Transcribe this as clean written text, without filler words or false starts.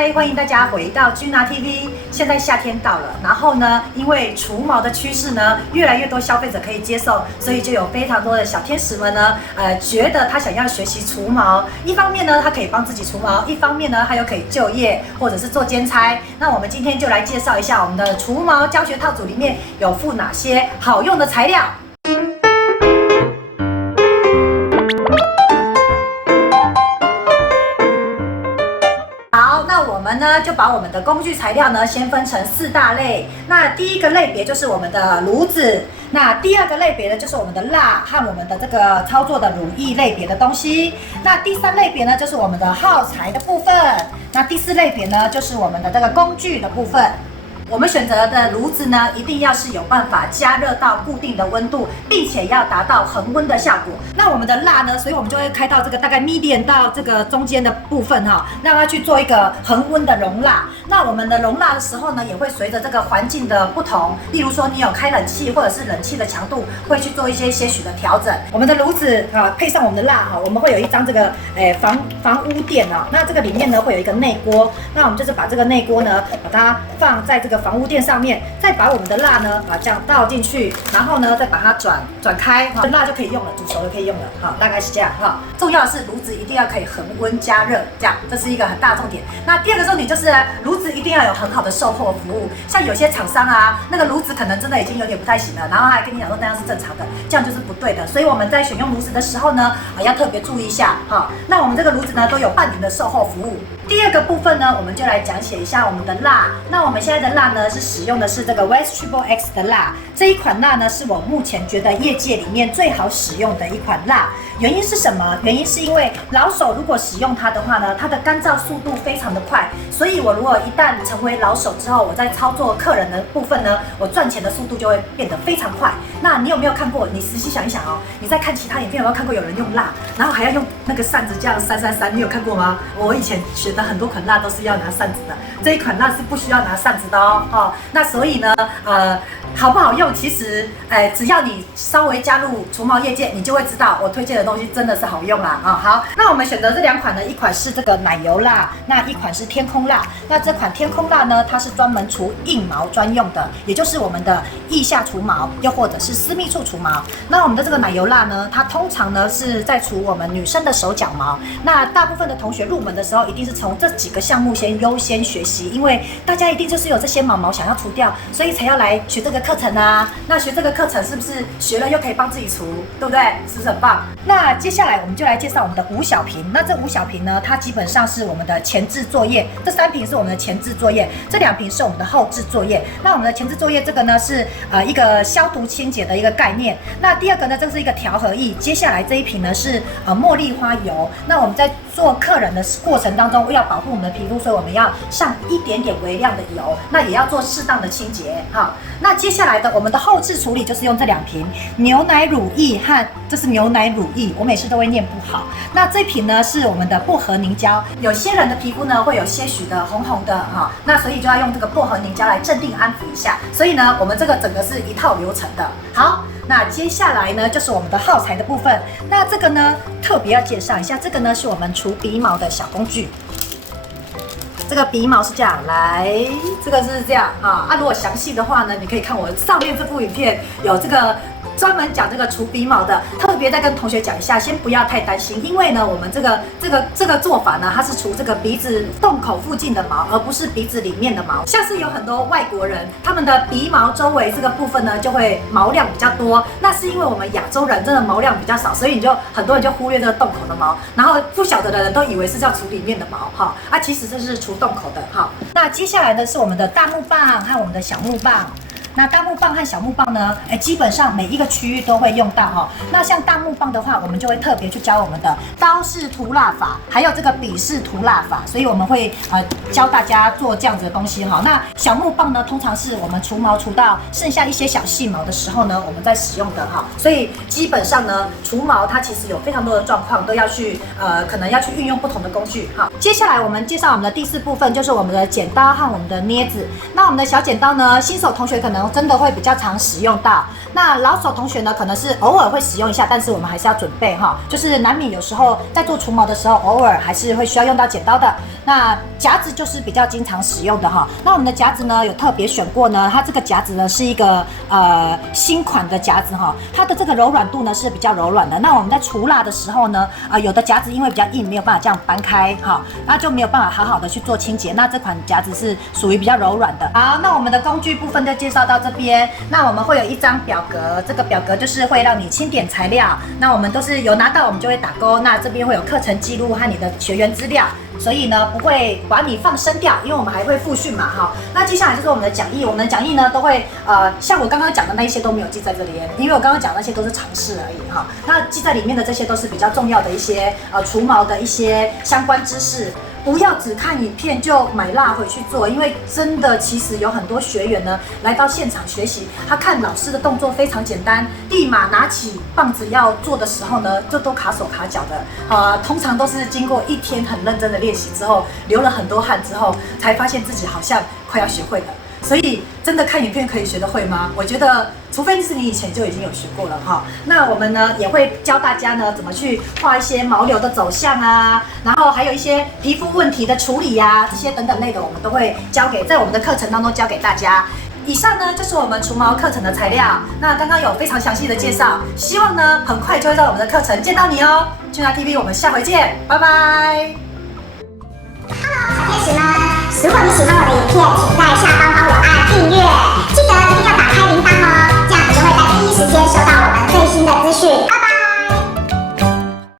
嗨，欢迎大家回到君拿 TV。现在夏天到了，然后呢，因为除毛的趋势呢，越来越多消费者可以接受，所以就有非常多的小天使们呢，觉得他想要学习除毛。一方面呢，他可以帮自己除毛；一方面呢，他又可以就业或者是做兼差。那我们今天就来介绍一下我们的除毛教学套组里面有附哪些好用的材料。我们呢就把我们的工具材料呢先分成4大类。那第一个类别就是我们的炉子，那第二个类别呢就是我们的蜡和我们的这个操作的乳液类别的东西。那第3类别呢就是我们的耗材的部分。那第4类别呢就是我们的这个工具的部分。我们选择的炉子呢，一定要是有办法加热到固定的温度，并且要达到恒温的效果。那我们的蜡呢，所以我们就会开到这个大概 medium 到这个中间的部分哈，让它去做一个恒温的容蜡。那我们的容蜡的时候呢，也会随着这个环境的不同，例如说你有开冷气或者是冷气的强度，会去做一些些许的调整。我们的炉子啊，配上我们的蜡哈，我们会有一张这个防污垫啊，那这个里面呢会有一个内锅，那我们就是把这个内锅呢，把它放在这个防污垫上面，再把我们的蜡呢，这样倒进去，然后呢，再把它转开，蜡就可以用了，煮熟了可以用了，好，大概是这样哈。重要的是炉子一定要可以恒温加热，这样这是一个很大的重点。那第2个重点就是炉子一定要有很好的售后服务，像有些厂商啊，那个炉子可能真的已经有点不太行了，然后还跟你讲说那样是正常的，这样就是不对的。所以我们在选用炉子的时候呢，要特别注意一下哈。那我们这个炉子呢都有半年的售后服务。第2个部分呢，我们就来讲解一下我们的蜡。那我们现在的蜡呢是使用的是这个 West Triple X 的蜡，这一款蜡呢是我目前觉得业界里面最好使用的一款蜡。原因是什么？原因是因为老手如果使用它的话呢，它的干燥速度非常的快，所以我如果一旦成为老手之后，我在操作客人的部分呢，我赚钱的速度就会变得非常快。那你有没有看过？你仔细想一想哦，你在看其他影片有没有看过有人用蜡，然后还要用那个扇子这样扇？你有看过吗？我以前学的很多款蜡都是要拿扇子的，这一款蜡是不需要拿扇子的哦。那所以呢，好不好用？其实，只要你稍微加入除毛业界，你就会知道我推荐的东西真的是好用啦啊！好，那我们选择这2款呢，一款是这个奶油蜡，那一款是天空蜡。那这款天空蜡呢，它是专门除硬毛专用的，也就是我们的腋下除毛，又或者是私密处除毛。那我们的这个奶油蜡呢，它通常呢是在除我们女生的手脚毛。那大部分的同学入门的时候，一定是从这几个项目先优先学习，因为大家一定就是有这些毛想要除掉，所以才要来学这个课程啊。那学这个课程是不是学了又可以帮自己除，对不对？是不是很棒？那接下来我们就来介绍我们的5小瓶。那这5小瓶呢，它基本上是我们的前置作业，这3瓶是我们的前置作业，这2瓶是我们的后置作业。那我们的前置作业这个呢是一个消毒清洁的一个概念。那第2个呢，这是一个调和液。接下来这一瓶呢是茉莉花油。那我们在做客人的过程当中，要保护我们的皮肤，所以我们要上一点点微量的油，那也要做适当的清洁。好，那接下来的我们的后置处理就是用这2瓶牛奶乳液和这是牛奶乳液，我每次都会念不好。那这瓶呢是我们的薄荷凝胶，有些人的皮肤呢会有些许的红红的哈，那所以就要用这个薄荷凝胶来镇定安抚一下。所以呢，我们这个整个是一套流程的。好。那接下来呢，就是我们的耗材的部分。那这个呢，特别要介绍一下，这个呢是我们除鼻毛的小工具。这个鼻毛是这样，来，这个是这样啊。如果详细的话呢，你可以看我上面这部影片有这个。专门讲这个除鼻毛的，特别再跟同学讲一下，先不要太担心，因为呢，我们这个做法呢，它是除这个鼻子洞口附近的毛，而不是鼻子里面的毛。像是有很多外国人，他们的鼻毛周围这个部分呢，就会毛量比较多，那是因为我们亚洲人真的毛量比较少，所以很多人就忽略这个洞口的毛，然后不晓得的人都以为是要除里面的毛哈，其实这是除洞口的哈。那接下来呢是我们的大木棒和我们的小木棒。那大木棒和小木棒呢，基本上每一个区域都会用到哈。那像大木棒的话，我们就会特别去教我们的刀式涂蜡法，还有这个笔式涂蜡法，所以我们会教大家做这样子的东西哈。那小木棒呢，通常是我们除毛除到剩下一些小细毛的时候呢，我们在使用的哈。所以基本上呢，除毛它其实有非常多的状况都要去可能要去运用不同的工具哈。接下来我们介绍我们的第4部分，就是我们的剪刀和我们的镊子。那我们的小剪刀呢，新手同学可能真的会比较常使用到。那老手同学呢，可能是偶尔会使用一下，但是我们还是要准备哈，就是难免有时候在做除毛的时候，偶尔还是会需要用到剪刀的。那夹子就是比较经常使用的哈。那我们的夹子呢，有特别选过呢，它这个夹子呢是一个新款的夹子哈，它的这个柔软度呢是比较柔软的。那我们在除蜡的时候呢，有的夹子因为比较硬，没有办法这样搬开哈，那就没有办法好好的去做清洁。那这款夹子是属于比较柔软的。好，那我们的工具部分就介绍到这边。那我们会有一张表格，这个表格就是会让你清点材料。那我们都是有拿到，我们就会打勾。那这边会有课程记录和你的学员资料。所以呢，不会把你放生掉，因为我们还会复训嘛，哈。那接下来就是我们的讲义，我们的讲义呢都会像我刚刚讲的那一些都没有记在这里，因为我刚刚讲的那些都是常识而已，哈。那记在里面的这些都是比较重要的一些除毛的一些相关知识。不要只看影片就买蜡回去做，因为真的其实有很多学员呢来到现场学习，他看老师的动作非常简单，立马拿起棒子要做的时候呢，就都卡手卡脚的，通常都是经过一天很认真的练习之后，流了很多汗之后，才发现自己好像快要学会了。所以真的看影片可以学得会吗？我觉得，除非是你以前就已经有学过了哈。那我们呢也会教大家呢怎么去画一些毛流的走向啊，然后还有一些皮肤问题的处理啊，这些等等类的，我们都会在我们的课程当中教给大家。以上呢就是我们除毛课程的材料，那刚刚有非常详细的介绍，希望呢很快就会在我们的课程见到你哦。俊达 TV， 我们下回见，拜拜。Hello，小天使们，如果你喜欢我的影片，请在下